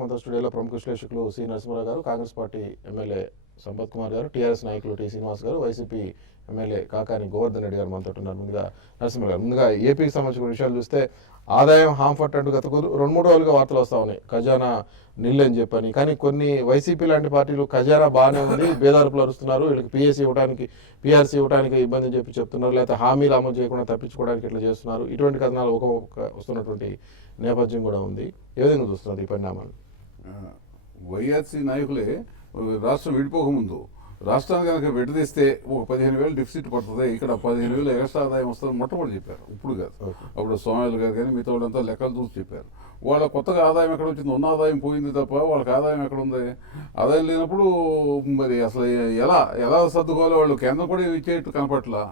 మనతో స్టూడియోలో ప్రముఖ విశ్లేషకులు సి నరసింహరావు గారు, కాంగ్రెస్ పార్టీ ఎమ్మెల్యే సంపత్ కుమార్ గారు, టీఆర్ఎస్ నాయకులు టి శ్రీనివాస్ గారు, వైసీపీ ఎమ్మెల్యే కాకాని గోవర్ధన్ రెడ్డి గారు మనతో ఉన్నారు. ముందుగా నరసింహరావు గారు, ముందుగా ఏపీకి సంబంధించిన విషయాలు చూస్తే ఆదాయం హాంఫర్ట్ అంటూ గత 2-3 రోజులుగా వార్తలు వస్తా ఉన్నాయి. ఖజానా నిల్ అని చెప్పని. కానీ కొన్ని వైసీపీ లాంటి పార్టీలు ఖజానా బాగానే ఉంది, బేదార్పులు అరుస్తున్నారు, వీళ్ళకి పిఆర్సీ ఇవ్వడానికి ఇబ్బంది అని చెప్తున్నారు, లేకపోతే హామీలు అమలు చేయకుండా తప్పించుకోవడానికి ఇట్లా చేస్తున్నారు. ఇటువంటి కథనాలు ఒక వస్తున్నటువంటి నేపథ్యం కూడా ఉంది. ఏ విధంగా చూస్తున్నారు ఈ పరిణామాలు? వైఎస్సీ నాయకులే రాష్ట్రం విడిపోకముందు రాష్ట్రానికి కనుక విడదీస్తే ఒక 15,000 డెఫిసిట్ పడుతుంది, ఇక్కడ 15,000 ఎక్స్ట్రా ఆదాయం వస్తుంది మొట్టమొదటి చెప్పారు. ఇప్పుడు కాదు, అప్పుడు సోమయాజు గారు కానీ మిగతా వాళ్ళంతా లెక్కలు చూసి చెప్పారు. వాళ్ళ కొత్తగా ఆదాయం ఎక్కడ వచ్చింది? ఉన్న ఆదాయం పోయింది తప్ప వాళ్ళకి ఆదాయం ఎక్కడ ఉంది? ఆదాయం లేనప్పుడు మరి అసలు ఎలా సర్దుకోవాలో వాళ్ళు కేంద్రం కూడా ఇచ్చేట్టు కనపట్లా.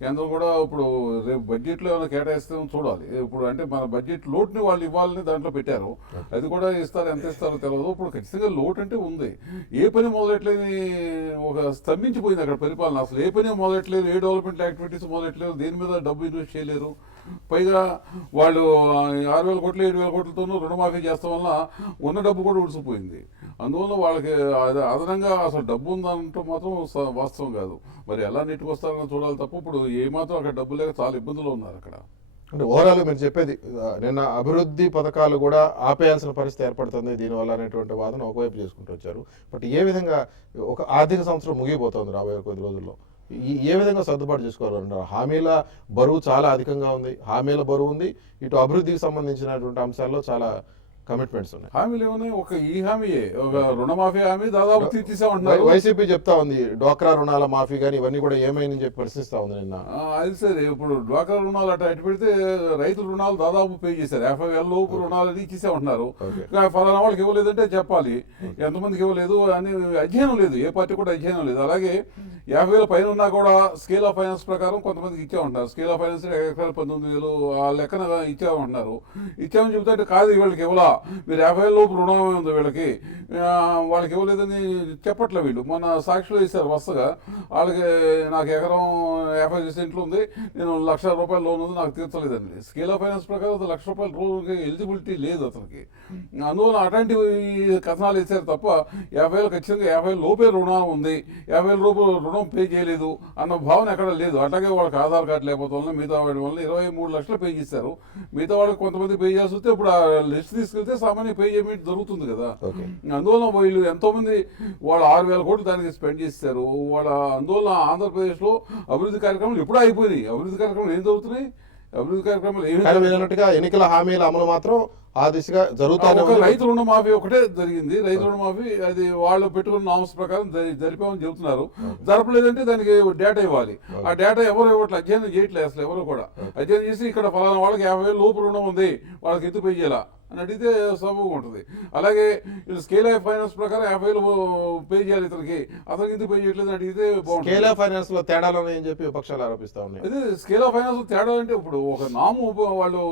కేంద్రం కూడా ఇప్పుడు రేపు బడ్జెట్లో ఏమైనా కేటాయిస్తే చూడాలి. ఇప్పుడు అంటే మన బడ్జెట్ లోటుని వాళ్ళు ఇవ్వాలని దాంట్లో పెట్టారు, అది కూడా ఇస్తారు, ఎంత ఇస్తారో తెలియదు. ఇప్పుడు ఖచ్చితంగా లోటు అంటే ఉంది. ఏ పని మొదలెట్లేని ఒక స్తంభించిపోయింది అక్కడ పరిపాలన. అసలు ఏ పని మొదలెట్లేదు, ఏ డెవలప్మెంట్ యాక్టివిటీస్ మొదలెట్లేదు, దేని మీద డబ్బు ఇన్వెస్ట్ చేయలేరు. పైగా వాళ్ళు 6,000 కోట్లు 7,000 కోట్లతోనూ రుణమాఫీ చేస్తాం వల్ల ఉన్న డబ్బు కూడా ఉడిసిపోయింది. అందువల్ల వాళ్ళకి అదనంగా అసలు డబ్బు ఉందంటే మాత్రం వాస్తవం కాదు. మరి ఎలా నెట్టుకొస్తారని చూడాలి తప్ప ఇప్పుడు ఏమాత్రం అక్కడ డబ్బు లేక చాలా ఇబ్బందులు ఉన్నారు అక్కడ. అంటే ఓవరాల్ మీరు చెప్పేది నిన్న అభివృద్ధి పథకాలు కూడా ఆపేయాల్సిన పరిస్థితి ఏర్పడుతుంది దీనివల్ల అనేటువంటి వాదన ఒకవైపు చేసుకుంటూ వచ్చారు. బట్ ఏ విధంగా ఒక ఆర్థిక సంవత్సరం ముగిపోతుంది రాబోయే కొద్ది రోజుల్లో, ఏ విధంగా సర్దుబాటు చేసుకోవాలంటారు? హామీల బరువు చాలా అధికంగా ఉంది, హామీల బరువు ఉంది, ఇటు అభివృద్ధికి సంబంధించినటువంటి అంశాల్లో చాలా కమిట్మెంట్స్ ఉన్నాయి. హామీలు ఏమున్నాయి? ఒక ఈ హామీయే, ఒక రుణమాఫీ హామీ దాదాపు తీర్చేసామంటున్నారు. వైసీపీ చెప్తా ఉంది డ్వాక్రా రుణాల మాఫీ కానీ ఇవన్నీ కూడా ఏమైందని చెప్పి ప్రశ్నిస్తా ఉంది నిన్న. అది సరే, ఇప్పుడు డ్వాక్రా రుణాలు అటు పెడితే రైతుల రుణాలు దాదాపు పే చేశారు. 50,000 లోపు రుణాలు అది ఇచ్చేసామంటున్నారు. ఫలానా వాళ్ళకి ఇవ్వలేదంటే చెప్పాలి, ఎంతమందికి ఇవ్వలేదు అని అధ్యయనం లేదు, ఏ పార్టీ కూడా అధ్యయనం లేదు. అలాగే 50,000 పైన ఉన్నా కూడా స్కేల్ ఆఫ్ ఫైనాన్స్ ప్రకారం కొంతమందికి ఇచ్చామంటున్నారు. స్కేల్ ఆఫ్ ఫైనాన్స్ ఎకరాలు 19,000 ఆ లెక్కన ఇచ్చామంటున్నారు. ఇచ్చామని చెబుతుంటే కాదు వీళ్ళకి ఇవ్వలా, మీరు 50,000 లోపు రుణం ఉంది వీళ్ళకి, వాళ్ళకి ఇవ్వలేదని చెప్పట్లే వీళ్ళు. మొన్న సాక్షిలో ఇస్తారు వరుసగా, వాళ్ళకి నాకు ఎకరం 50 సెంట్లు ఉంది, నేను ₹1,00,000 లోన్ ఉంది, నాకు తీర్చలేదండి. స్కేల్ ఆఫ్ ఫైనాన్స్ ప్రకారం ₹1,00,000 లోన్కి ఎలిజిబిలిటీ లేదు అతనికి. అందువల్ల అటువంటి కథనాలు ఇచ్చారు తప్ప 50,000 ఖచ్చితంగా 50,000 లోపే రుణం ఉంది, 50,000 రూపాయలు రుణం పే చేయలేదు అన్న భావన ఎక్కడ లేదు. అట్లాగే వాళ్ళకి ఆధార్ కార్డు లేకపోతే వల్ల మిగతా వాడి వల్ల 23 లక్షలు పే చేశారు. మిగతా వాళ్ళకి కొంతమంది పే చేసి వస్తే ఇప్పుడు ఆ లిస్ట్ తీసుకెళ్తే సామాన్య పే చేయడం జరుగుతుంది కదా. అందువల్ల వీళ్ళు ఎంతో మంది వాళ్ళు 6,000 కోట్లు దానికి స్పెండ్ చేస్తారు. వాళ్ళ అందువల్ల ఆంధ్రప్రదేశ్లో అభివృద్ధి కార్యక్రమాలు ఎప్పుడూ అయిపోయినాయి. అభివృద్ధి కార్యక్రమాలు ఏం జరుగుతున్నాయి? అభివృద్ధి కార్యక్రమాలు ఏమిటన్నట్టుగా ఎన్నికల హామీల అమలు మాత్రం ఆ దిశగా జరుగుతాయి. రైతు రుణమాఫీ ఒకటే జరిగింది. రైతు రుణమాఫీ అది వాళ్ళు పెట్టుకున్న నామ్స్ ప్రకారం జరిపామని చెబుతున్నారు. జరపలేదంటే దానికి డేటా ఇవ్వాలి. ఆ డేటా ఎవరు ఇవ్వట్లేదు, అధ్యయనం చేయట్లేదు అసలు ఎవరు కూడా. అధ్యయనం చేసి ఇక్కడ ఫలానా వాళ్ళకి 50,000 లోపు రుణం ఉంది, వాళ్ళకి ఎందుకు పే చేయాలా అని అడిగితే సబబుగా ఉంటుంది. అలాగే స్కేల్ ఆఫ్ ఫైనాన్స్ ప్రకారం 50,000 పే చేయాలి ఇతనికి, అతనికి ఎందుకు పే చేయట్లేదు అని అడిగితే స్కేల్ ఆఫ్ ఫైనాన్స్ లో తేడాలు అని చెప్పి విపక్షాలు ఆరోపిస్తా ఉన్నాయి. అదే స్కేల్ ఆఫ్ ఫైనాన్స్ తేడా అంటే ఇప్పుడు ఒక నాము వాళ్ళు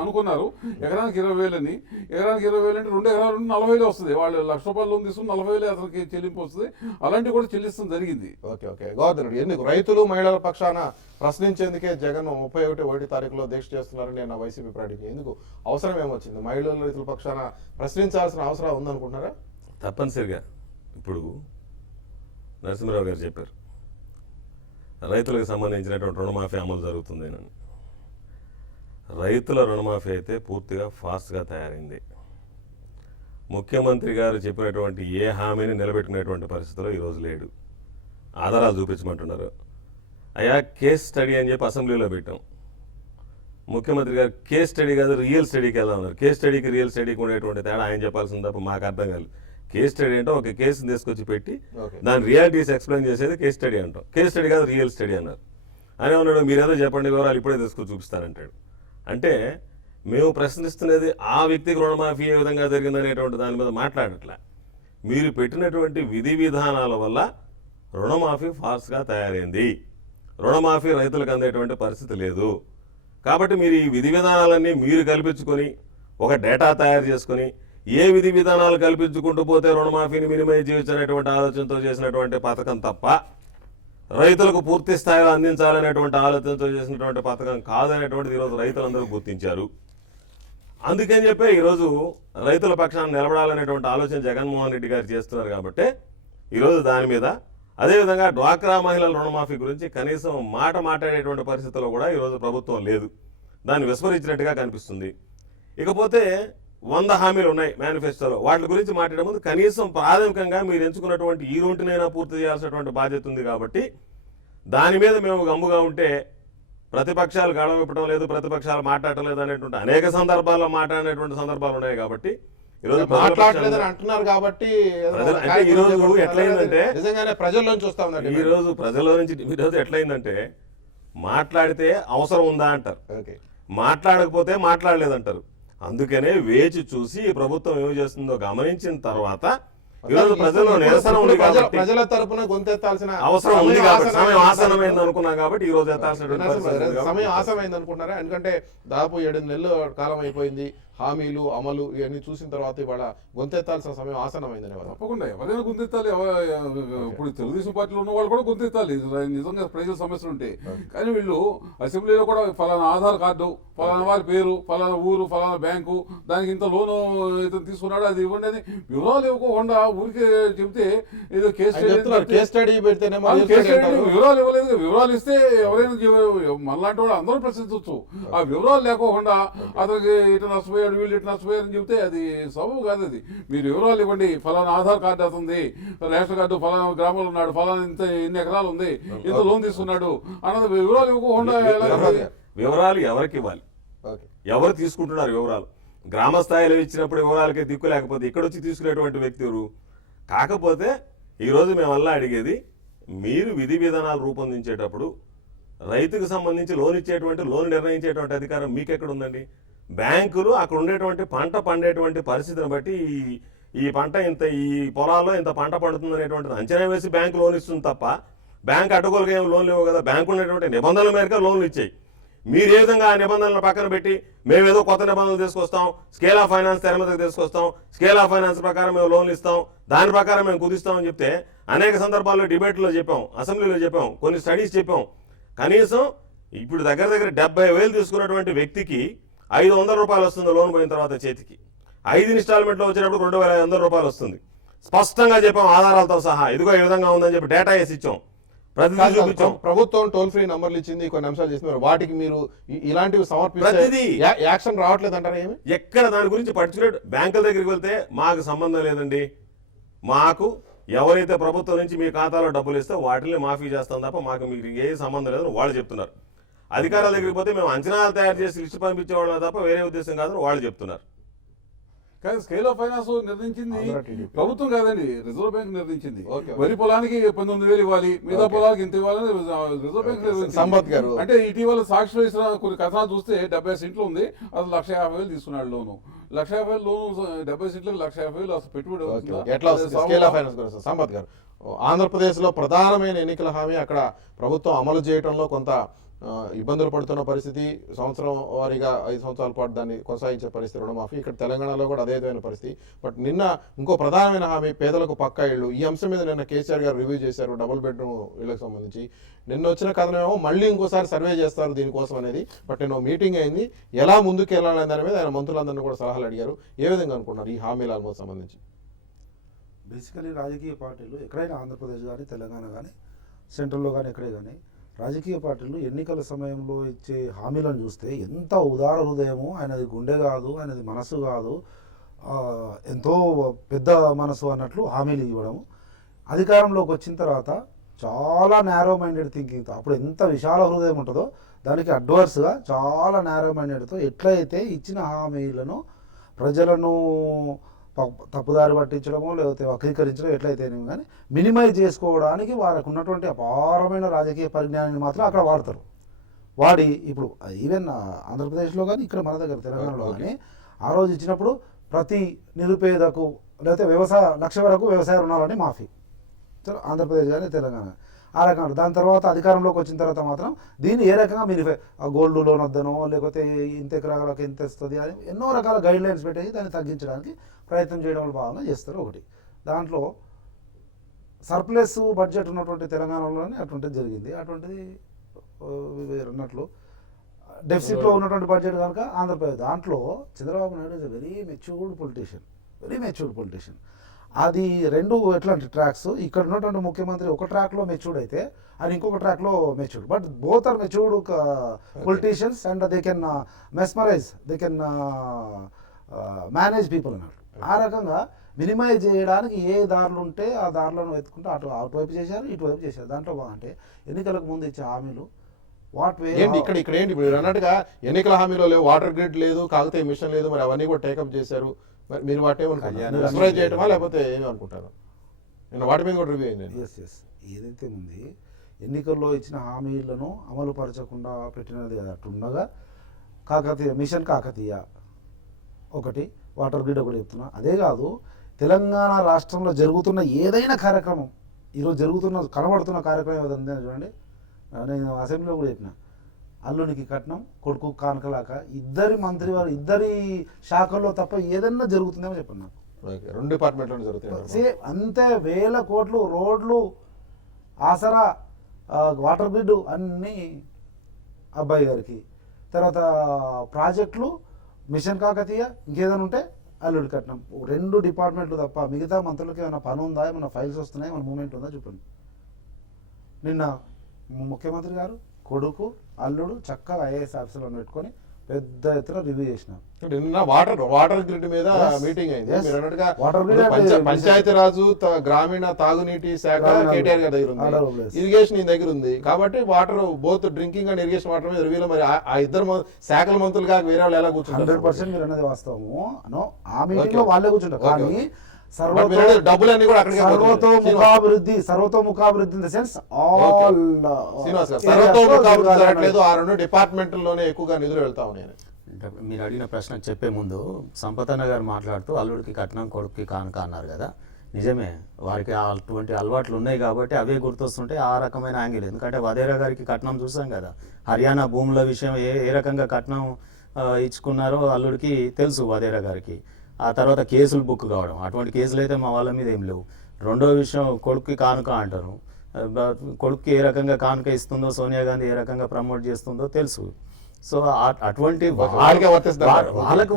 అనుకున్నారు ఎకరానికి 20,000 అని. ఎకరానికి 20,000 అంటే 2 ఎకరాలు 40,000 వస్తుంది. వాళ్ళు ₹1,00,000 లోన్ తీసుకుని 40,000 అతనికి చెల్లింపు వస్తుంది. అలాంటివి కూడా చెల్లిస్తాం జరిగింది. ఓకే గోవర్ధన్, ఎందుకు రైతులు మహిళల పక్షాన ప్రశ్నించేందుకే జగన్ 31 తారీఖులో దీక్ష చేస్తున్నారని నేను వైసీపీ ప్రకటించింది. ఎందుకు అవసరం ఏమొచ్చింది? మహిళల రైతుల పక్షాన ప్రశ్నించాల్సిన అవసరం ఉందనుకుంటున్నారా? తప్పనిసరిగా. ఇప్పుడు నరసింహరావు గారు చెప్పారు రైతులకు సంబంధించినటువంటి రుణమాఫీ అమలు జరుగుతుందని. రైతుల రుణమాఫీ అయితే పూర్తిగా ఫాస్ట్గా తయారైంది. ముఖ్యమంత్రి గారు చెప్పినటువంటి ఏ హామీని నిలబెట్టుకునేటువంటి పరిస్థితిలో ఈరోజు లేడు. ఆధారాలు చూపించమంటున్నారు. అయ్యా కేస్ స్టడీ అని చెప్పి అసెంబ్లీలో పెట్టాం. ముఖ్యమంత్రి గారు కేస్ స్టడీ కాదు రియల్ స్టడీకి ఎలా ఉన్నారు. కేస్ స్టడీకి రియల్ స్టడీకి ఉండేటువంటి తేడా ఆయన చెప్పాల్సింది తప్ప మాకు అర్థం కాదు. కేస్ స్టడీ అంటే ఒక కేసుని తీసుకొచ్చి పెట్టి దాని రియాలిటీస్ ఎక్స్ప్లెయిన్ చేసేది కేస్ స్టడీ అంటాం. కేస్ స్టడీ కాదు రియల్ స్టడీ అన్నారు. అని ఉన్నాడు, మీరేదో చెప్పండి వివరాలు ఇప్పుడే తీసుకొచ్చి చూపిస్తానంటాడు. అంటే మేము ప్రశ్నిస్తున్నది ఆ వ్యక్తికి రుణమాఫీ ఏ విధంగా జరిగిందనేటువంటి దాని మీద మాట్లాడట్లే. మీరు పెట్టినటువంటి విధి విధానాల వల్ల రుణమాఫీ ఫాస్ట్గా తయారైంది. రుణమాఫీ రైతులకు అందేటువంటి పరిస్థితి లేదు. కాబట్టి మీరు ఈ విధి విధానాలన్నీ మీరు కల్పించుకొని ఒక డేటా తయారు చేసుకుని ఏ విధి విధానాలు కల్పించుకుంటూ పోతే రుణమాఫీని మినిమైజ్ చేయొచ్చనేటువంటి ఆలోచనతో చేసినటువంటి పథకం తప్ప రైతులకు పూర్తి స్థాయిలో అందించాలనేటువంటి ఆలోచనతో చేసినటువంటి పథకం కాదనేటువంటిది ఈరోజు రైతులందరూ గుర్తించారు. అందుకని చెప్పే ఈరోజు రైతుల పక్షాన్ని నిలబడాలనేటువంటి ఆలోచన జగన్మోహన్ రెడ్డి గారు చేస్తున్నారు కాబట్టి ఈరోజు దాని మీద అదేవిధంగా డ్వాక్రా మహిళల రుణమాఫీ గురించి కనీసం మాట్లాడేటువంటి పరిస్థితిలో కూడా ఈరోజు ప్రభుత్వం లేదు, దాన్ని విస్మరించినట్టుగా కనిపిస్తుంది. ఇకపోతే 100 హామీలు ఉన్నాయి మేనిఫెస్టోలో, వాటి గురించి మాట్లాడే ముందు కనీసం ప్రాథమికంగా మీరు ఎంచుకున్నటువంటి ఈ రూట్నైనా పూర్తి చేయాల్సినటువంటి బాధ్యత ఉంది. కాబట్టి దాని మీద మేము గమ్ముగా ఉంటే ప్రతిపక్షాలు గడవ ఇప్పడం లేదు, ప్రతిపక్షాలు మాట్లాడటం లేదు అనేటువంటి అనేక సందర్భాల్లో మాట్లాడినటువంటి సందర్భాలు ఉన్నాయి. కాబట్టి ఈరోజు మాట్లాడలేదని అంటున్నారు కాబట్టి అంటే ఈరోజు ఎట్లయిందంటే నిజంగానే ప్రజల్లోంచి వస్తా ఉందండి. ఈరోజు ప్రజల నుంచి ఈరోజు ఎట్లయిందంటే మాట్లాడితే అవసరం ఉందా అంటారు, మాట్లాడకపోతే మాట్లాడలేదంటారు. అందుకనే వేచి చూసి ఈ ప్రభుత్వం ఏమి చేస్తుందో గమనించిన తర్వాత ఈరోజు ప్రజల్లో నిరసన ఉంది కాబట్టి ప్రజల తరపున గొంతెత్తాల్సిన అవసరం ఉంది కాబట్టి సమయం ఆసనమైంది అనుకున్నాం కాబట్టి ఈ రోజు ఎత్తాల్సినటువంటి సమయం ఆసనమైంది అనుకుంటారా? ఎందుకంటే దాదాపు 7 నెలల కాలం అయిపోయింది, హామీలు అమలు ఇవన్నీ చూసిన తర్వాత ఇవాళ గొంతెత్తాల్సిన సమయం ఆసనమైందని. తప్పకుండా ఎవరైనా గొంతెత్తాలి. ఇప్పుడు తెలుగుదేశం పార్టీలో ఉన్న వాళ్ళు కూడా గొంతెత్తాలి నిజంగా ప్రజల సమస్యలు ఉంటాయి. కానీ వీళ్ళు అసెంబ్లీలో కూడా ఫలానా ఆధార్ కార్డు, ఫలానా వారి పేరు, ఫలానా ఊరు, ఫలానా బ్యాంకు, దానికి ఇంత లోను ఇతను తీసుకున్నాడు అది ఇవ్వండి అని వివరాలు ఇవ్వకుండా ఊరికే చెబితే ఏదో కేసు స్టడీ పెడితేనే వివరాలు ఇవ్వలేదు. వివరాలు ఇస్తే ఎవరైనా మనలాంటి వాళ్ళు అందరూ ప్రశ్నించవచ్చు. ఆ వివరాలు లేకోకుండా అతనికి ఇటు నష్టపోయాడు వీళ్ళు ఇటు నష్టపోయారు అని చెప్తే అది సబబు కాదు. అది మీరు వివరాలు ఇవ్వండి, ఫలానా ఆధార్ కార్డు అవుతుంది, రేషన్ కార్డు ఫలానా గ్రామంలో ఉన్నాడు, ఫలానా ఇన్ని ఎకరాలు ఉంది, ఇంత లోన్ తీసుకున్నాడు అన్నది వివరాలు ఇవ్వకుండా వివరాలు ఎవరికి ఇవ్వాలి, ఎవరు తీసుకుంటున్నారు వివరాలు? గ్రామ స్థాయిలో ఇచ్చినప్పుడు వివరాలకే దిక్కు లేకపోతే ఇక్కడ వచ్చి తీసుకునేటువంటి వ్యక్తి ఎవరు? కాకపోతే ఈరోజు మేమల్లా అడిగేది, మీరు విధి విధానాలు రూపొందించేటప్పుడు రైతుకు సంబంధించి లోన్ ఇచ్చేటువంటి లోన్ నిర్ణయించేటువంటి అధికారం మీకెక్కడ ఉందండి? బ్యాంకులు అక్కడ ఉండేటువంటి పంట పండేటువంటి పరిస్థితిని బట్టి ఈ పంట ఇంత ఈ పొలాల్లో ఇంత పంట పండుతుంది అనేటువంటిది అంచనా వేసి బ్యాంకు లోన్ ఇస్తుంది తప్ప బ్యాంక్ అడ్డగోలుగా ఏం లోన్లు ఇవ్వవు కదా. బ్యాంకు ఉండేటువంటి నిబంధనల మేరకు లోన్లు ఇచ్చాయి. మీరు ఏ విధంగా ఆ నిబంధనలను పక్కన పెట్టి మేమేదో కొత్త నిబంధనలు తీసుకొస్తాం, స్కేల్ ఆఫ్ ఫైనాన్స్ తెర మీదకి తీసుకొస్తాం, స్కేల్ ఆఫ్ ఫైనాన్స్ ప్రకారం మేము లోన్లు ఇస్తాం, దాని ప్రకారం మేము కుదిస్తామని చెప్తే అనేక సందర్భాల్లో డిబేట్లో చెప్పాం, అసెంబ్లీలో చెప్పాం, కొన్ని స్టడీస్ చెప్పాం. కనీసం ఇప్పుడు దగ్గర 70,000 తీసుకున్నటువంటి వ్యక్తికి 500 రూపాయలు వస్తుంది లోన్ పోయిన తర్వాత చేతికి. 5 ఇన్స్టాల్మెంట్లో వచ్చినప్పుడు 2,500 రూపాయలు వస్తుంది. స్పష్టంగా చెప్పాం ఆధారాలతో సహా, ఇదిగో ఈ విధంగా ఉందని చెప్పి డేటా వేసి ఇచ్చాం, ప్రతిదీ చూపించాం. ప్రభుత్వం టోల్ ఫ్రీ నంబర్లు ఇచ్చింది, కొన్ని అంశాలు చేస్తున్నారు, వాటికి మీరు ఇలాంటివి సమర్పిస్తే యాక్షన్ రావట్లేదు అంటారా? ఏమి ఎక్కడ దాని గురించి పర్టికులర్ బ్యాంకుల దగ్గరికి వెళ్తే మాకు సంబంధం లేదండి, మాకు ఎవరైతే ప్రభుత్వం నుంచి మీ ఖాతాలో డబ్బులు ఇస్తే వాటిని మాఫీ చేస్తాం తప్ప మాకు మీకు ఏ సంబంధం లేదని వాళ్ళు చెప్తున్నారు. అధికారుల దగ్గరికి పోతే మేము అంచనాలు తయారు చేసి లిస్టు పంపించేవాళ్ళం తప్ప వేరే ఉద్దేశం కాదని వాళ్ళు చెప్తున్నారు. కానీ స్కేల్ ఆఫ్ ఫైనాన్స్ నిర్ణయించింది ప్రభుత్వం కాదండి, రిజర్వ్ బ్యాంక్ నిర్ణయించింది. వరి పొలానికి 19,000 ఇవ్వాలి, మిగతా పొలానికి ఇంత ఇవ్వాలని రిజర్వ్ బ్యాంక్ నిర్ణయించింది. అంటే ఇటీవల సాక్షిలో ఇచ్చిన కొన్ని కథనాలు చూస్తే 70 సెంట్లు ఉంది, అది 1,50,000 తీసుకున్నాడు లోను. 1,50,000 లోను 70 సెంట్లకు 1,50,000 అసలు పెట్టుబడి ఎట్లా స్కేల్ ఆఫ్ ఫైనాన్స్ గురించి సంపత్ గారు? ఆంధ్రప్రదేశ్లో ప్రధానమైన ఎన్నికల హామీ అక్కడ ప్రభుత్వం అమలు చేయడంలో కొంత ఇబ్బందులు పడుతున్న పరిస్థితి, సంవత్సరం వారీగా 5 సంవత్సరాల పాటు దాన్ని కొనసాగించే పరిస్థితి రుణమాఫీ. ఇక్కడ తెలంగాణలో కూడా అదే విధమైన పరిస్థితి. బట్ నిన్న ఇంకో ప్రధానమైన హామీ పేదలకు పక్కా ఇళ్ళు. ఈ అంశం మీద నిన్న కేసీఆర్ గారు రివ్యూ చేశారు, డబుల్ బెడ్రూమ్ ఇళ్లకు సంబంధించి. నిన్న వచ్చిన కథనేమో మళ్ళీ ఇంకోసారి సర్వే చేస్తారు దీనికోసం అనేది. బట్ నేను మీటింగ్ అయింది, ఎలా ముందుకు వెళ్ళాలనే దాని మీద ఆయన మంత్రులందరినీ కూడా సలహాలు అడిగారు. ఏ విధంగా అనుకున్నారు ఈ హామీలకు సంబంధించి? బేసికలీ రాజకీయ పార్టీలు ఎక్కడైనా ఆంధ్రప్రదేశ్ కానీ తెలంగాణ కానీ సెంట్రల్లో కానీ ఎక్కడే కానీ రాజకీయ పార్టీలు ఎన్నికల సమయంలో ఇచ్చే హామీలను చూస్తే ఎంత ఉదార హృదయము, ఆయనది గుండె కాదు, ఆయనది మనసు కాదు, ఎంతో పెద్ద మనసు అన్నట్లు హామీలు ఇవ్వడం. అధికారంలోకి వచ్చిన తర్వాత చాలా నేరో మైండెడ్ థింకింగ్తో, అప్పుడు ఎంత విశాల హృదయం ఉంటుందో దానికి అడ్వర్స్గా చాలా నేరో మైండెడ్తో ఎట్లయితే ఇచ్చిన హామీలను ప్రజలను తప్పుదారి పట్టించడమో లేకపోతే వక్రీకరించడం ఎట్లయితేనేమో కానీ మినిమైజ్ చేసుకోవడానికి వారికి ఉన్నటువంటి అపారమైన రాజకీయ పరిజ్ఞానాన్ని మాత్రం అక్కడ వాడతారు. వాడి ఇప్పుడు ఈవెన్ ఆంధ్రప్రదేశ్లో కానీ ఇక్కడ మన దగ్గర తెలంగాణలో కానీ ఆ రోజు ఇచ్చినప్పుడు ప్రతి నిరుపేదకు లేకపోతే 1,00,000 వరకు వ్యవసాయ రుణాలని మాఫీ, ఆంధ్రప్రదేశ్ కానీ తెలంగాణ ఆ రకంగా. దాని తర్వాత అధికారంలోకి వచ్చిన తర్వాత మాత్రం దీన్ని ఏ రకంగా మీరు గోల్డ్ లోన్ వద్దనో లేకపోతే ఇంత ఎకరాలకు ఎంత ఇస్తుంది అని ఎన్నో రకాల గైడ్ లైన్స్ పెట్టేసి దాన్ని తగ్గించడానికి ప్రయత్నం చేయడంలో భాగంగా చేస్తారు. ఒకటి దాంట్లో సర్ప్లస్ బడ్జెట్ ఉన్నటువంటి తెలంగాణలోనే అటువంటిది జరిగింది. అటువంటిది అన్నట్లు డెఫిసిట్లో ఉన్నటువంటి బడ్జెట్ కనుక ఆంధ్రప్రదేశ్ దాంట్లో Chandrababu Naidu is very matured politician. అది రెండు ఎట్లాంటి ట్రాక్స్, ఇక్కడ ఉన్నటువంటి ముఖ్యమంత్రి ఒక ట్రాక్లో మెచ్యూర్డ్ అయితే ఆయన ఇంకొక ట్రాక్లో matured, but both are matured politicians and they can mesmerise, they can manage people అన్నట్టు. ఆ రకంగా మినిమైజ్ చేయడానికి ఏ దారులు ఉంటే ఆ దారులను వెతుకుంటే అటువైపు చేశారు, ఇటువైపు చేశారు. దాంట్లో బాగుంటే ఎన్నికలకు ముందు ఇచ్చే హామీలు వాట్ వే ఏంటి ఇక్కడ ఏంటి మీరు అన్నట్టుగా ఎన్నికల హామీలో లేవు, వాటర్ గ్రిడ్ లేదు, కాకతీయ మిషన్ లేదు, మరి అవన్నీ కూడా టేకప్ చేశారు. మరి మీరు వాటి ఏమనుకుంటారు, చేయటమా లేకపోతే ఏమి అనుకుంటారు? నేను వాటి మీద కూడా రివ్యూ అయింది. ఎస్ ఏదైతే ఉంది ఎన్నికల్లో ఇచ్చిన హామీలను అమలు పరచకుండా పెట్టినది కదా అట్లుండగా మిషన్ కాకతీయ ఒకటి, వాటర్ గ్రిడ్ ఒకటి చెప్తున్నా. అదే కాదు, తెలంగాణ రాష్ట్రంలో జరుగుతున్న ఏదైనా కార్యక్రమం, ఈరోజు కనబడుతున్న కార్యక్రమం ఏదంటే చూడండి, నేను అసెంబ్లీలో కూడా చెప్పిన, అల్లునికి కట్నం కొడుకు కానుకలాక ఇద్దరి శాఖల్లో తప్ప ఏదన్నా జరుగుతుందేమో చెప్పండి నాకు. రెండు డిపార్ట్మెంట్లోనే జరుగుతాయి. సేమ్ అంతే, 1000 కోట్లు రోడ్లు, ఆసరా, వాటర్ గ్రిడ్ అన్నీ అబ్బాయి గారికి, తర్వాత ప్రాజెక్టులు, మిషన్ కాకతీయ, ఇంకేదైనా ఉంటే అల్లుడి కట్నం. 2 డిపార్ట్మెంట్లు తప్ప మిగతా మంత్రులకి ఏమైనా పని ఉందా, ఏమైనా ఫైల్స్ వస్తున్నాయి, ఏమైనా మూమెంట్ ఉందా చెప్పండి. నిన్న ముఖ్యమంత్రి గారు కొడుకు అల్లుడు చక్కగా ఐఏఎస్ ఆఫీసర్లను పెట్టుకొని పెద్ద ఎత్తున రివ్యూ చేసినారు. నిన్న వాటర్ గ్రిడ్ మీద మీటింగ్ అయింది. మీరు అన్నట్టుగా వాటర్ గ్రిడ్ పంచాయతీ రాజు గ్రామీణ తాగునీటి శాఖ కేటీఆర్ గారి దగ్గర ఉంది, ఇరిగేషన్ ఈ దగ్గర ఉంది. కాబట్టి water both drinking and irrigation water మీద రివ్యూలో మరి ఆ ఇద్దరు శాఖల మంత్రులు కాక వేరే వాళ్ళు ఎలా కూర్చుంటారు? 100% మీరు అన్నది వాస్తవము. ఆ మీటింగ్ లో వాళ్ళే కూర్చుంటారు. కానీ డబ్బులన్నీ కూడా సర్వతోముఖాభివృద్ధి ఇన్ ద సెన్స్ ఆల్ సర్వతోముఖాభివృద్ధి ఆ 2 డిపార్ట్మెంట్లోనే ఎక్కువగా నిధులు వెళ్తా ఉన్నాయి. మీరు అడిగిన ప్రశ్నకు చెప్పే ముందు సంపతన్న గారు మాట్లాడుతూ అల్లుడికి కట్నం కొడుక్కి కానుక అన్నారు కదా. నిజమే, వారికి అటువంటి అలవాట్లు ఉన్నాయి కాబట్టి అవే గుర్తొస్తుంటే ఆ రకమైన యాంగిల్. ఎందుకంటే వదేరా గారికి కట్నం చూసాం కదా, హర్యానా భూముల విషయం ఏ రకంగా కట్నం ఇచ్చుకున్నారో అల్లుడికి తెలుసు వదేరా గారికి. ఆ తర్వాత కేసులు బుక్ కావడం, అటువంటి కేసులు అయితే మా వాళ్ళ మీద ఏం లేవు. రెండో విషయం, కొడుక్కి కానుక అంటారు. కొడుక్కి ఏ రకంగా కానుక ఇస్తుందో, సోనియా గాంధీ ఏ రకంగా ప్రమోట్ చేస్తుందో తెలుసు. సో అటువంటి వాళ్ళకి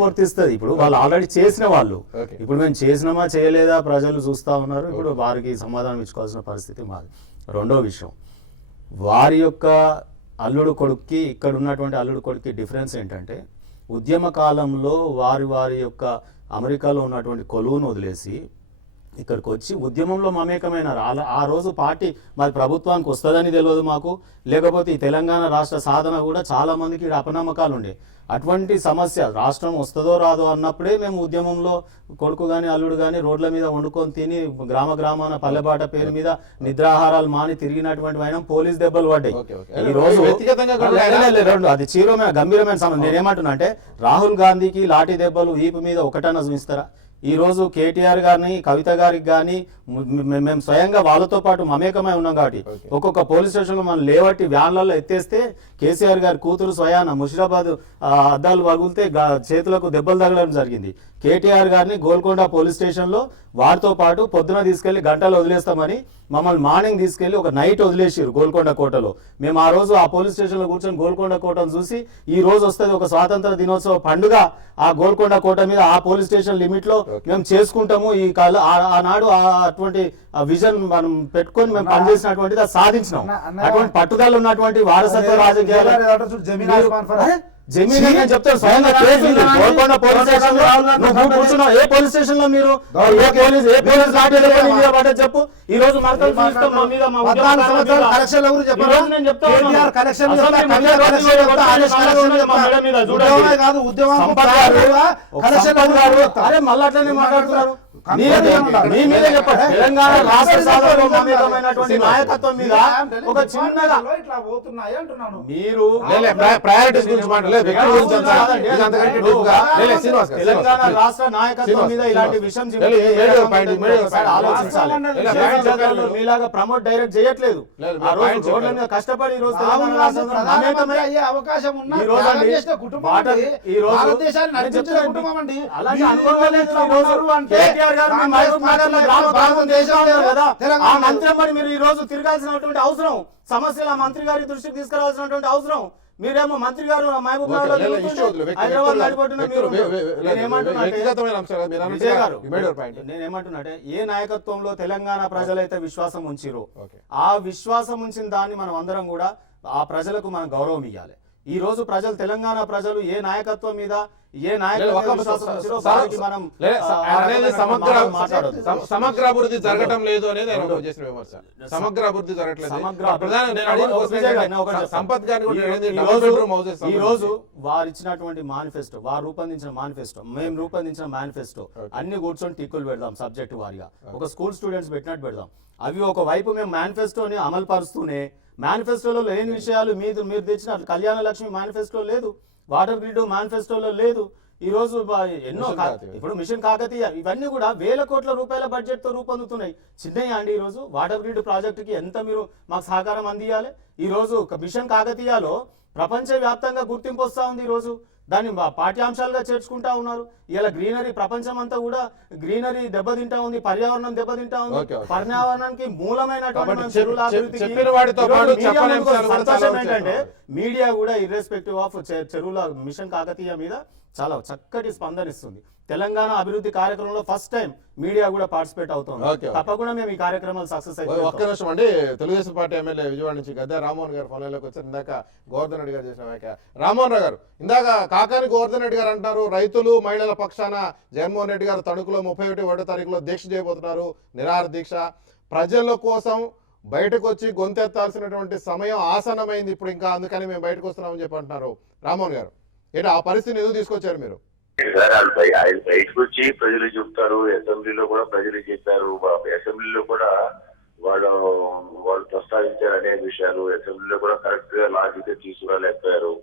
వర్తిస్తుంది. ఇప్పుడు వాళ్ళు ఆల్రెడీ చేసిన వాళ్ళు, ఇప్పుడు మేము చేసినామా చేయలేదా ప్రజలు చూస్తూ ఉన్నారు. ఇప్పుడు వారికి సమాధానం ఇచ్చుకోవాల్సిన పరిస్థితి మాది. రెండో విషయం, వారి యొక్క అల్లుడు కొడుక్కి ఇక్కడ ఉన్నటువంటి అల్లుడు కొడుక్కి డిఫరెన్స్ ఏంటంటే, ఉద్యమ కాలంలో వారి యొక్క అమెరికాలో ఉన్నటువంటి కొలువును వదిలేసి ఇక్కడికి వచ్చి ఉద్యమంలో మమేకమైనారు. ఆ రోజు పార్టీ మాది ప్రభుత్వానికి వస్తుందని తెలియదు మాకు, లేకపోతే ఈ తెలంగాణ రాష్ట్ర సాధన కూడా చాలా మందికి అపనమ్మకాలు ఉండే. అటువంటి సమస్య రాష్ట్రం వస్తుందో రాదో అన్నప్పుడే మేము ఉద్యమంలో కొడుకు కానీ అల్లుడు కానీ రోడ్ల మీద వండుకొని తిని గ్రామాన పల్లెబాట పేరు మీద నిద్రాహారాలు మాని తిరిగినటువంటి ఆయన పోలీస్ దెబ్బలు పడ్డాయి. ఈ రోజు అది గంభీరమైన సమస్య. నేనేమంటున్నా అంటే, రాహుల్ గాంధీకి లాఠీ దెబ్బలు వీపు మీద ఒకటన్నా చూపిస్తారా? ఈ రోజు కేటీఆర్ గారిని, కవిత గారికి కానీ మేము స్వయంగా వాళ్ళతో పాటు మమేకమై ఉన్నాం కాబట్టి ఒక్కొక్క పోలీస్ స్టేషన్లో మనం లేవట్టి వ్యాన్లలో ఎత్తేస్తే కేసీఆర్ గారి కూతురు స్వయాన ముషిరాబాద్ అద్దాలు పగులితే చేతులకు దెబ్బలు తగలడం జరిగింది. కేటీఆర్ గారిని గోల్కొండ పోలీస్ స్టేషన్లో వారితో పాటు పొద్దున తీసుకెళ్లి గంటలు వదిలేస్తామని మమ్మల్ని మార్నింగ్ తీసుకెళ్లి ఒక నైట్ వదిలేసారు గోల్కొండ కోటలో. మేము ఆ రోజు ఆ పోలీస్ స్టేషన్లో కూర్చొని గోల్కొండ కోటను చూసి ఈ రోజు వస్తుంది ఒక స్వాతంత్ర దినోత్సవ పండుగ ఆ గోల్కొండ కోట మీద ఆ పోలీస్ స్టేషన్ లిమిట్ లో మేము చేసుకుంటాము. ఈ ఆనాడు అటువంటి విజన్ మనం పెట్టుకొని మేము పనిచేసినటువంటిది అది సాధించినాం. అటువంటి పట్టుదల ఉన్నటువంటి వారసత్వ రాజకీయాలు జమీన్ నేను చెప్తాను స్వయంగా గోల్కొండ పోలీస్ స్టేషన్ లో నువ్వు కూర్చున్నావు. ఏ పోలీస్ స్టేషన్ లో మీరు ఏ పోలీస్ చెప్పు. ఈ రోజు మళ్ళీ అట్లనే మాట్లాడుతున్నారు. తెలంగాణ రాష్ట్ర సాధనలో మమేకమైనటువంటి నాయకత్వం మీద ఒక చిన్నగా మీరు తెలంగాణ రాష్ట్ర నాయకత్వం మీద ఇలాంటి విషయం ఆలోచించాలి. మీలాగా ప్రమోట్ డైరెక్ట్ చేయట్లేదు. ఆ రోజు రోడ్ల మీద కష్టపడి ఈ రోజు తెలంగాణ రాష్ట్రంలో అవకాశం అలాంటి అనుభవం లేదు. మంత్రి మీరు ఈ రోజు తిరగాల్సినటువంటి అవసరం, సమస్యల మంత్రి గారి దృష్టికి తీసుకురావాల్సినటువంటి అవసరం మీరేమో మంత్రి గారు మహబూబ్ ఓకే, నగర్ లేదు, ఇష్యూ వద్దులే. హైదరాబాద్ నడిపోతున్న మీరు వ్యక్తిగతమైన అంశాలు మీరు అన్నట్టుగా విజయ్ గారు you made your point. నేనేమంటున్నాంటే ఏ నాయకత్వంలో తెలంగాణ ప్రజలైతే విశ్వాసం ఉంచిరో ఓకే. ఆ విశ్వాసం ఉంచిన దాన్ని మనం అందరం కూడా ఆ ప్రజలకు మనం గౌరవం ఇవ్వాలి. ఈ రోజు ప్రజలు తెలంగాణ ప్రజలు ఏ నాయకత్వం మీద ఏ నాయకత్వం విశ్వాసం ఉంచిరో వారికి మనం అనేది సమగ్ర అభివృద్ధి జరగటం లేదు అనేది ఆయన చేసిన విమర్శ. సమగ్ర అభివృద్ధి జరగట్లేదు. సంపత్ గారిని కూడా ఏది double bedroom houses ఈ రోజు వారు ఇచ్చినటువంటి మేనిఫెస్టో, వారు రూపొందించిన మేనిఫెస్టో, మేము రూపొందించిన మేనిఫెస్టో అన్ని కూర్చొని టిక్కులు పెడదాం సబ్జెక్ట్ వారిగా, ఒక స్కూల్ స్టూడెంట్స్ పెట్టినట్టు పెడదాం. అవి ఒకవైపు మేము మేనిఫెస్టోని అమలు పరుస్తూనే మేనిఫెస్టోలో లేని విషయాలు మీరు తెచ్చిన కళ్యాణ లక్ష్మి మేనిఫెస్టో లేదు, వాటర్ గ్రిడ్ మేనిఫెస్టోలో లేదు. ఈ రోజు ఎన్నో ఇప్పుడు మిషన్ కాకతీయ ఇవన్నీ కూడా వేల కోట్ల రూపాయల బడ్జెట్ తో రూపొందుతున్నాయి. చిన్నయ్య అండి ఈ రోజు వాటర్ గ్రిడ్ ప్రాజెక్టుకి ఎంత మీరు మాకు సహకారం అందియాలి. ఈ రోజు మిషన్ కాకతీయలో ప్రపంచ వ్యాప్తంగా గుర్తింపు వస్తా ఉంది. ఈ రోజు దాన్ని పాఠ్యాంశాలుగా చేర్చుకుంటా ఉన్నారు. ఇలా గ్రీనరీ ప్రపంచం అంతా కూడా గ్రీనరీ దెబ్బతింటా ఉంది, పర్యావరణం దెబ్బతింటా ఉంది. పర్యావరణానికి మూలమైనటువంటి చెరువుల అభివృద్ధికి సంతోషం ఏంటంటే మీడియా కూడా ఇర్రెస్పెక్టివ్ ఆఫ్ చెరువుల మిషన్ కాకతీయ మీద చాలా చక్కటి స్పందనిస్తుంది. తెలంగాణ అభివృద్ధి కార్యక్రమంలో ఫస్ట్ టైం మీడియా కూడా పార్టిసిపేట్ అవుతుంది. తప్పకుండా మేము ఈ కార్యక్రమాలు సక్సెస్ అయిపోయి. ఒక్క నిమిషం అండి, తెలుగుదేశం పార్టీ ఎమ్మెల్యే విజయవాడ నుంచి గద్దె రామ్మోహన్ గారు ఫోన్లోకి వచ్చారు. ఇందాక గోవర్ధన్ రెడ్డి గారు చేసిన వ్యాఖ్య. రామ్మోహన్ రావు గారు, ఇందాక కాకాని గోవర్ధన్ రెడ్డి గారు అంటారు రైతులు మహిళల పక్షాన జగన్మోహన్ రెడ్డి గారు తణుకులో 31వ తారీఖులో దీక్ష చేయబోతున్నారు, నిరాహార దీక్ష. ప్రజల కోసం బయటకు వచ్చి గొంతెత్తాల్సినటువంటి సమయం ఆసన్నమైంది ఇప్పుడు, ఇంకా అందుకని మేము బయటకు వస్తున్నామని చెప్పి అంటున్నారు. రామ్మోహన్ గారు, ఏంటి ఆ పరిస్థితిని ఎందుకు తీసుకొచ్చారు మీరు? ఆయన బయటకు వచ్చి ప్రజలు చెప్తారు, అసెంబ్లీలో కూడా ప్రజలు చెప్పారు, అసెంబ్లీలో కూడా వాళ్ళు ప్రస్తావించారు అనేక విషయాలు. అసెంబ్లీలో కూడా కరెక్ట్ గా లాజిక్ తీసుకురాలేకపోయారు.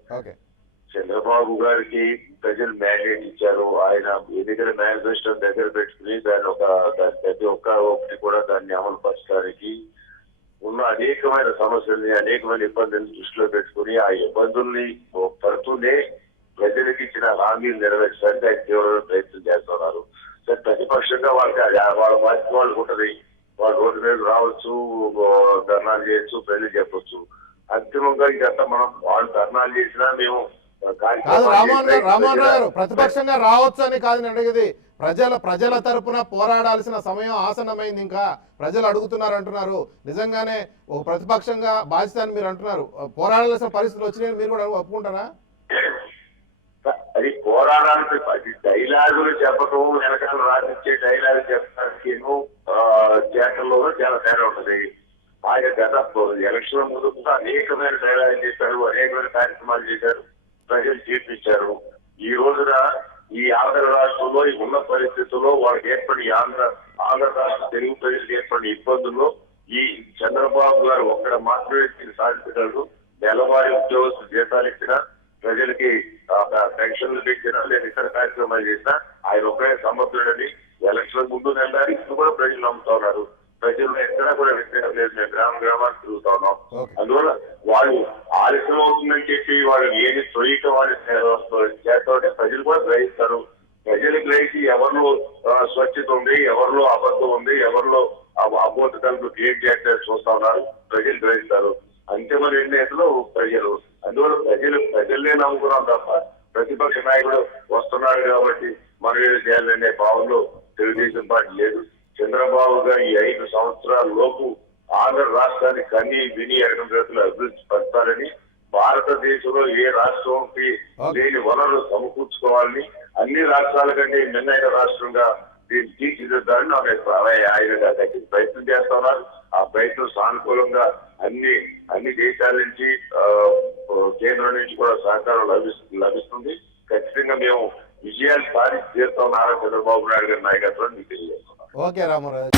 చంద్రబాబు గారికి ప్రజలు మ్యాండేట్ ఇచ్చారు. ఆయన ఎన్నికల మేనిఫెస్టో దగ్గర పెట్టుకుని దాని ప్రతి ఒక్కటి కూడా దాన్ని అమలు పరచడానికి ఉన్న అనేకమైన సమస్యల్ని, అనేకమైన ఇబ్బందులను దృష్టిలో పెట్టుకుని ఆ ఇబ్బందుల్ని పడుతూనే ప్రజలకు ఇచ్చిన హామీలు నెరవేర్చడానికి ఆయన తీవ్రమైన ప్రయత్నం చేస్తున్నారు. సరే, ప్రతిపక్షంగా వాళ్ళ బాధ్యత వాళ్ళకు ఉంటది. వాళ్ళు రోడ్డు మీద రావచ్చు, ధర్నాలు చేయొచ్చు, ప్రజలు చెప్పొచ్చు. అంతిమంగా ఇదంతా మనం వాళ్ళు ధర్నాలు చేసినా మేము రామ్మోహన్ గారు ప్రతిపక్షంగా రావచ్చు అని కాదు నేను అడిగేది. ప్రజల తరపున పోరాడాల్సిన సమయం ఆసన్నమైంది, ఇంకా ప్రజలు అడుగుతున్నారు అంటున్నారు. నిజంగానే ఒక ప్రతిపక్షంగా బాధ్యత అని మీరు అంటున్నారు, పోరాడాల్సిన పరిస్థితులు వచ్చినాయని మీరు కూడా ఒప్పుకుంటారా? అది పోరాడానికి డైలాగులు చెప్పటం, వెనకాల రాసిచ్చే డైలాగులు చెప్పడానికి చేతల్లోనూ చాలా తేడా ఉంటుంది. ఆయన గత ఎలక్షన్ ముందు కూడా అనేకమైన డైలాగులు చేశారు, అనేకమైన కార్యక్రమాలు చేశారు, ప్రజలు చేర్పించారు. ఈ రోజున ఈ ఆంధ్ర రాష్ట్రంలో ఈ ఉన్న పరిస్థితుల్లో వాళ్ళకి ఏర్పడి ఆంధ్ర రాష్ట్ర తెలుగు ప్రజలకు ఏర్పడిన ఇబ్బందుల్లో ఈ చంద్రబాబు గారు ఒక్కడ మాత్రమే సాధించగలరు. నెలవారీ ఉద్యోగస్తులు జీతాలు ఇచ్చినా, ప్రజలకి పెన్షన్లు పెంచినా, లేదా ఇతర కార్యక్రమాలు చేసినా ఆయన ఒకే సమర్థుడని ఎలక్షన్ ముందు నెలదారి ఇప్పుడు కూడా ప్రజలు నమ్ముతా ఉన్నారు. ప్రజలు ఎక్కడా కూడా వ్యక్తిగతం లేదు. మేము గ్రామానికి తిరుగుతా ఉన్నాం. అందువల్ల వాళ్ళు ఆలస్యం అవుతుందని చెప్పి వాళ్ళు ఏది తొలిక వాళ్ళు చేస్తామంటే ప్రజలు కూడా గ్రహిస్తారు. ప్రజలు గ్రహించి ఎవరిలో స్వచ్ఛత ఉంది, ఎవరిలో అబద్ధం ఉంది, ఎవరిలో అబోధకలను క్రియేట్ చేస్తే చూస్తా ఉన్నారు. ప్రజలు గ్రహిస్తారు. అంతిమ నిర్ణయంలో ప్రజలు. అందువల్ల ప్రజల్నే నమ్ముకున్నాం తప్ప ప్రతిపక్ష నాయకుడు వస్తున్నాడు కాబట్టి మనం ఏదో చేయాలనే భావనలో తెలుగుదేశం పార్టీ లేదు. చంద్రబాబు గారు ఈ 5 సంవత్సరాల లోపు ఆంధ్ర రాష్ట్రాన్ని కన్ని విని ఎడగతులు అభివృద్ధి పరచాలని, భారతదేశంలో ఏ రాష్ట్రంకి లేని వనరులు సమకూర్చుకోవాలని, అన్ని రాష్ట్రాల కంటే నిన్నైన రాష్ట్రంగా దీన్ని తీర్చిదిద్దాలని ఆయన ప్రయత్నం చేస్తున్నారు. ఆ ప్రయత్నం సానుకూలంగా అన్ని దేశాల నుంచి, కేంద్రం నుంచి కూడా సహకారం లభిస్తుంది. ఖచ్చితంగా మేము విజయాలు సాధించి చేస్తాం. నారా చంద్రబాబు నాయుడు గారి నాయకత్వాన్ని మీకు తెలియజేస్తున్నాం. ఓకే రామారావు.